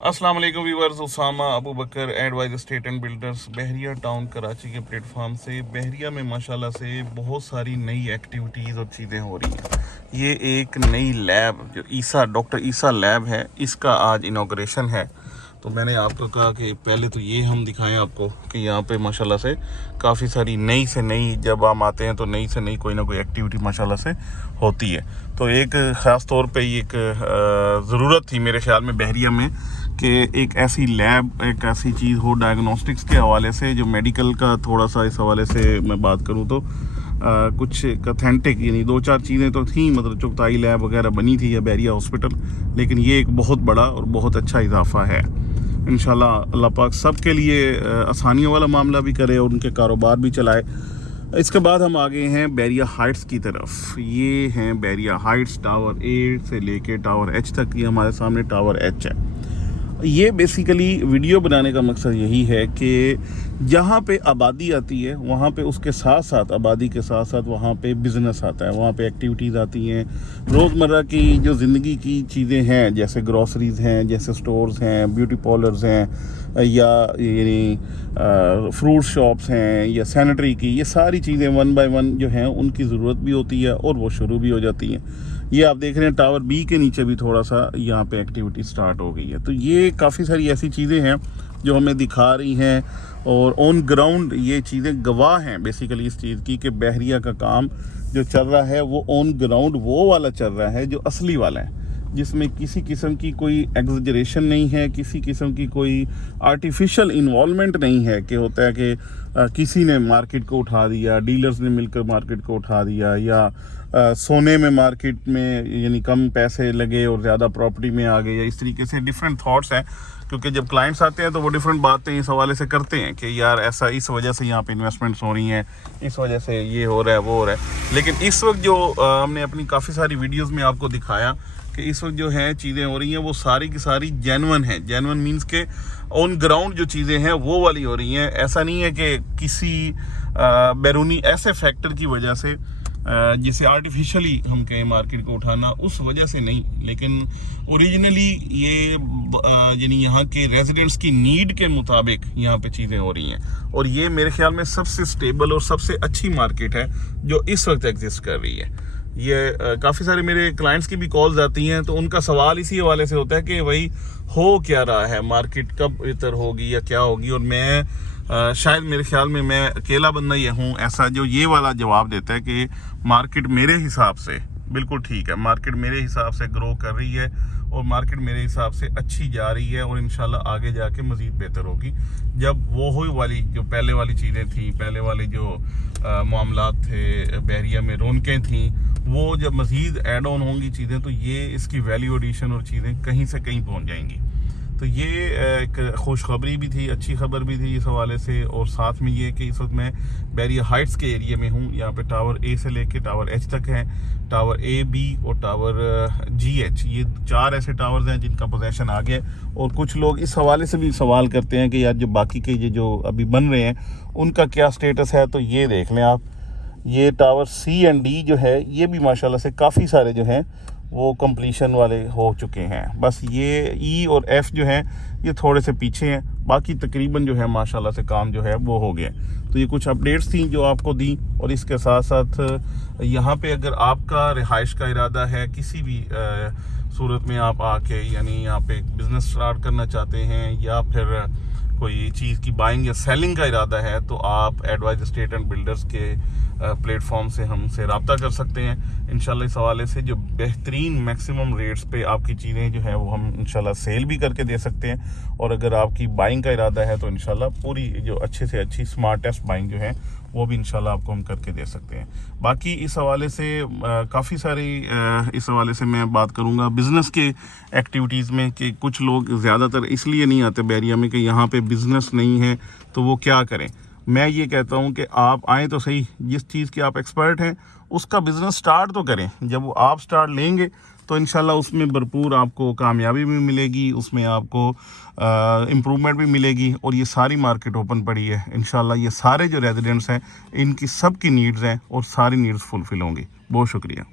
السلام علیکم viewers, Usama Abu Bakr advise estate and builders Bahria Town Karachi کے پلیٹ فارم سے۔ بحریہ میں ماشاءاللہ سے بہت ساری نئی ایکٹیویٹیز اور چیزیں ہو رہی ہیں۔ یہ ایک نئی لیب جو ڈاکٹر عیسیٰ لیب ہے، اس کا آج انوگریشن ہے۔ تو میں نے آپ کو کہا کہ پہلے تو یہ ہم دکھائیں آپ کو کہ یہاں پہ ماشاءاللہ سے کافی ساری نئی سے نئی، جب ہم آتے ہیں تو نئی سے نئی کوئی نہ کوئی ایکٹیویٹی ماشاءاللہ سے ہوتی ہے۔ تو ایک خاص طور پہ ایک ضرورت تھی میرے خیال میں بحریہ میں کہ ایک ایسی لیب، ایک ایسی چیز ہو ڈائگنوسٹکس کے حوالے سے، جو میڈیکل کا تھوڑا سا اس حوالے سے میں بات کروں تو کچھ اتھینٹک، یعنی دو چار چیزیں تو تھیں، مطلب چغتائی لیب وغیرہ بنی تھی یا بحریہ ہاسپٹل، لیکن یہ ایک بہت بڑا اور بہت اچھا اضافہ ہے۔ انشاءاللہ اللہ پاک سب کے لیے آسانیوں والا معاملہ بھی کرے اور ان کے کاروبار بھی چلائے۔ اس کے بعد ہم آگے ہیں بحریہ ہائٹس کی طرف۔ یہ ہیں بحریہ ہائٹس، ٹاور اے سے لے کے ٹاور ایچ تک۔ یہ ہمارے سامنے ٹاور ایچ ہے۔ یہ بیسیکلی ویڈیو بنانے کا مقصد یہی ہے کہ جہاں پہ آبادی آتی ہے وہاں پہ اس کے ساتھ ساتھ، آبادی کے ساتھ ساتھ وہاں پہ بزنس آتا ہے، وہاں پہ ایکٹیویٹیز آتی ہیں، روزمرہ کی جو زندگی کی چیزیں ہیں، جیسے گروسریز ہیں، جیسے سٹورز ہیں، بیوٹی پارلرز ہیں، یا یعنی فروٹ شاپس ہیں، یا سینیٹری کی، یہ ساری چیزیں ون بائی ون جو ہیں ان کی ضرورت بھی ہوتی ہے اور وہ شروع بھی ہو جاتی ہیں۔ یہ آپ دیکھ رہے ہیں ٹاور بی کے نیچے بھی تھوڑا سا یہاں پہ ایکٹیویٹی سٹارٹ ہو گئی ہے۔ تو یہ کافی ساری ایسی چیزیں ہیں جو ہمیں دکھا رہی ہیں، اور آن گراؤنڈ یہ چیزیں گواہ ہیں بیسیکلی اس چیز کی کہ بحریہ کا کام جو چل رہا ہے وہ آن گراؤنڈ وہ والا چل رہا ہے جو اصلی والا ہے، جس میں کسی قسم کی کوئی ایگزیجریشن نہیں ہے، کسی قسم کی کوئی آرٹیفیشل انوالومنٹ نہیں ہے کہ ہوتا ہے کہ کسی نے مارکیٹ کو اٹھا دیا، ڈیلرز نے مل کر مارکیٹ کو اٹھا دیا، یا سونے میں مارکیٹ میں یعنی کم پیسے لگے اور زیادہ پراپرٹی میں آ گئے، یا اس طریقے سے ڈیفرنٹ تھاٹس ہیں۔ کیونکہ جب کلائنٹس آتے ہیں تو وہ ڈیفرنٹ باتیں اس حوالے سے کرتے ہیں کہ یار ایسا اس وجہ سے یہاں پہ انویسٹمنٹس ہو رہی ہیں، اس وجہ سے یہ ہو رہا ہے وہ ہو رہا ہے۔ لیکن اس وقت جو ہم نے اپنی کافی ساری ویڈیوز میں آپ کو دکھایا کہ اس وقت جو ہے چیزیں ہو رہی ہیں وہ ساری کی ساری جینون ہیں۔ جینون مینس کہ آن گراؤنڈ جو چیزیں ہیں وہ والی ہو رہی ہیں۔ ایسا نہیں ہے کہ کسی بیرونی ایسے فیکٹر کی وجہ سے جسے آرٹیفیشلی ہم کہیں مارکیٹ کو اٹھانا، اس وجہ سے نہیں، لیکن اوریجنلی یہ یعنی یہاں کے ریزیڈنٹس کی نیڈ کے مطابق یہاں پہ چیزیں ہو رہی ہیں، اور یہ میرے خیال میں سب سے سٹیبل اور سب سے اچھی مارکیٹ ہے جو اس وقت ایگزسٹ کر رہی ہے۔ یہ کافی سارے میرے کلائنٹس کی بھی کالز آتی ہیں، تو ان کا سوال اسی حوالے سے ہوتا ہے کہ بھائی ہو کیا رہا ہے، مارکیٹ کب بہتر ہوگی یا کیا ہوگی، اور میں شاید میرے خیال میں اکیلا بندہ یہ ہوں ایسا جو یہ والا جواب دیتا ہے کہ مارکیٹ میرے حساب سے بالکل ٹھیک ہے، مارکیٹ میرے حساب سے گرو کر رہی ہے، اور مارکیٹ میرے حساب سے اچھی جا رہی ہے، اور انشاءاللہ آگے جا کے مزید بہتر ہوگی۔ جب وہ والی جو پہلے والی چیزیں تھیں، پہلے والے جو معاملات تھے بحریہ میں، رونقیں تھیں، وہ جب مزید ایڈ آن ہوں گی چیزیں تو یہ اس کی ویلیو ایڈیشن اور چیزیں کہیں سے کہیں پہنچ جائیں گی۔ تو یہ ایک خوشخبری بھی تھی، اچھی خبر بھی تھی اس حوالے سے، اور ساتھ میں یہ کہ اس وقت میں بحریہ ہائٹس کے ایریے میں ہوں۔ یہاں پہ ٹاور اے سے لے کے ٹاور ایچ تک ہیں، ٹاور اے بی اور ٹاور جی ایچ، یہ 4 ایسے ٹاورز ہیں جن کا پوزیشن آ گیا۔ اور کچھ لوگ اس حوالے سے بھی سوال کرتے ہیں کہ یار جو باقی کے یہ جو ابھی بن رہے ہیں ان کا کیا سٹیٹس ہے، تو یہ دیکھ لیں آپ، یہ ٹاور سی اینڈ ڈی جو ہے یہ بھی ماشاءاللہ سے کافی سارے جو ہیں وہ کمپلیشن والے ہو چکے ہیں۔ بس یہ ای اور ایف جو ہیں یہ تھوڑے سے پیچھے ہیں، باقی تقریباً جو ہے ماشاءاللہ سے کام جو ہے وہ ہو گیا۔ تو یہ کچھ اپڈیٹس تھیں جو آپ کو دیں، اور اس کے ساتھ ساتھ یہاں پہ اگر آپ کا رہائش کا ارادہ ہے، کسی بھی صورت میں آپ آ کے یعنی یہاں پہ بزنس سٹارٹ کرنا چاہتے ہیں، یا پھر کوئی چیز کی بائنگ یا سیلنگ کا ارادہ ہے، تو آپ ایڈوائز اسٹیٹ اینڈ بلڈرز کے پلیٹ فارم سے ہم سے رابطہ کر سکتے ہیں۔ انشاءاللہ اس حوالے سے جو بہترین میکسیمم ریٹس پہ آپ کی چیزیں جو ہیں وہ ہم انشاءاللہ سیل بھی کر کے دے سکتے ہیں، اور اگر آپ کی بائنگ کا ارادہ ہے تو انشاءاللہ پوری جو اچھے سے اچھی سمارٹیسٹ بائنگ جو ہے وہ بھی انشاءاللہ آپ کو ہم کر کے دے سکتے ہیں۔ باقی اس حوالے سے کافی ساری اس حوالے سے میں بات کروں گا بزنس کے ایکٹیویٹیز میں، کہ کچھ لوگ زیادہ تر اس لیے نہیں آتے بحریہ میں کہ یہاں پہ بزنس نہیں ہے تو وہ کیا کریں۔ میں یہ کہتا ہوں کہ آپ آئیں تو صحیح، جس چیز کے آپ ایکسپرٹ ہیں اس کا بزنس سٹارٹ تو کریں۔ جب وہ آپ سٹارٹ لیں گے تو انشاءاللہ اس میں بھرپور آپ کو کامیابی بھی ملے گی، اس میں آپ کو امپرومنٹ بھی ملے گی، اور یہ ساری مارکیٹ اوپن پڑی ہے۔ انشاءاللہ یہ سارے جو ریزیڈنٹس ہیں ان کی سب کی نیڈز ہیں، اور ساری نیڈز فلفل ہوں گی۔ بہت شکریہ۔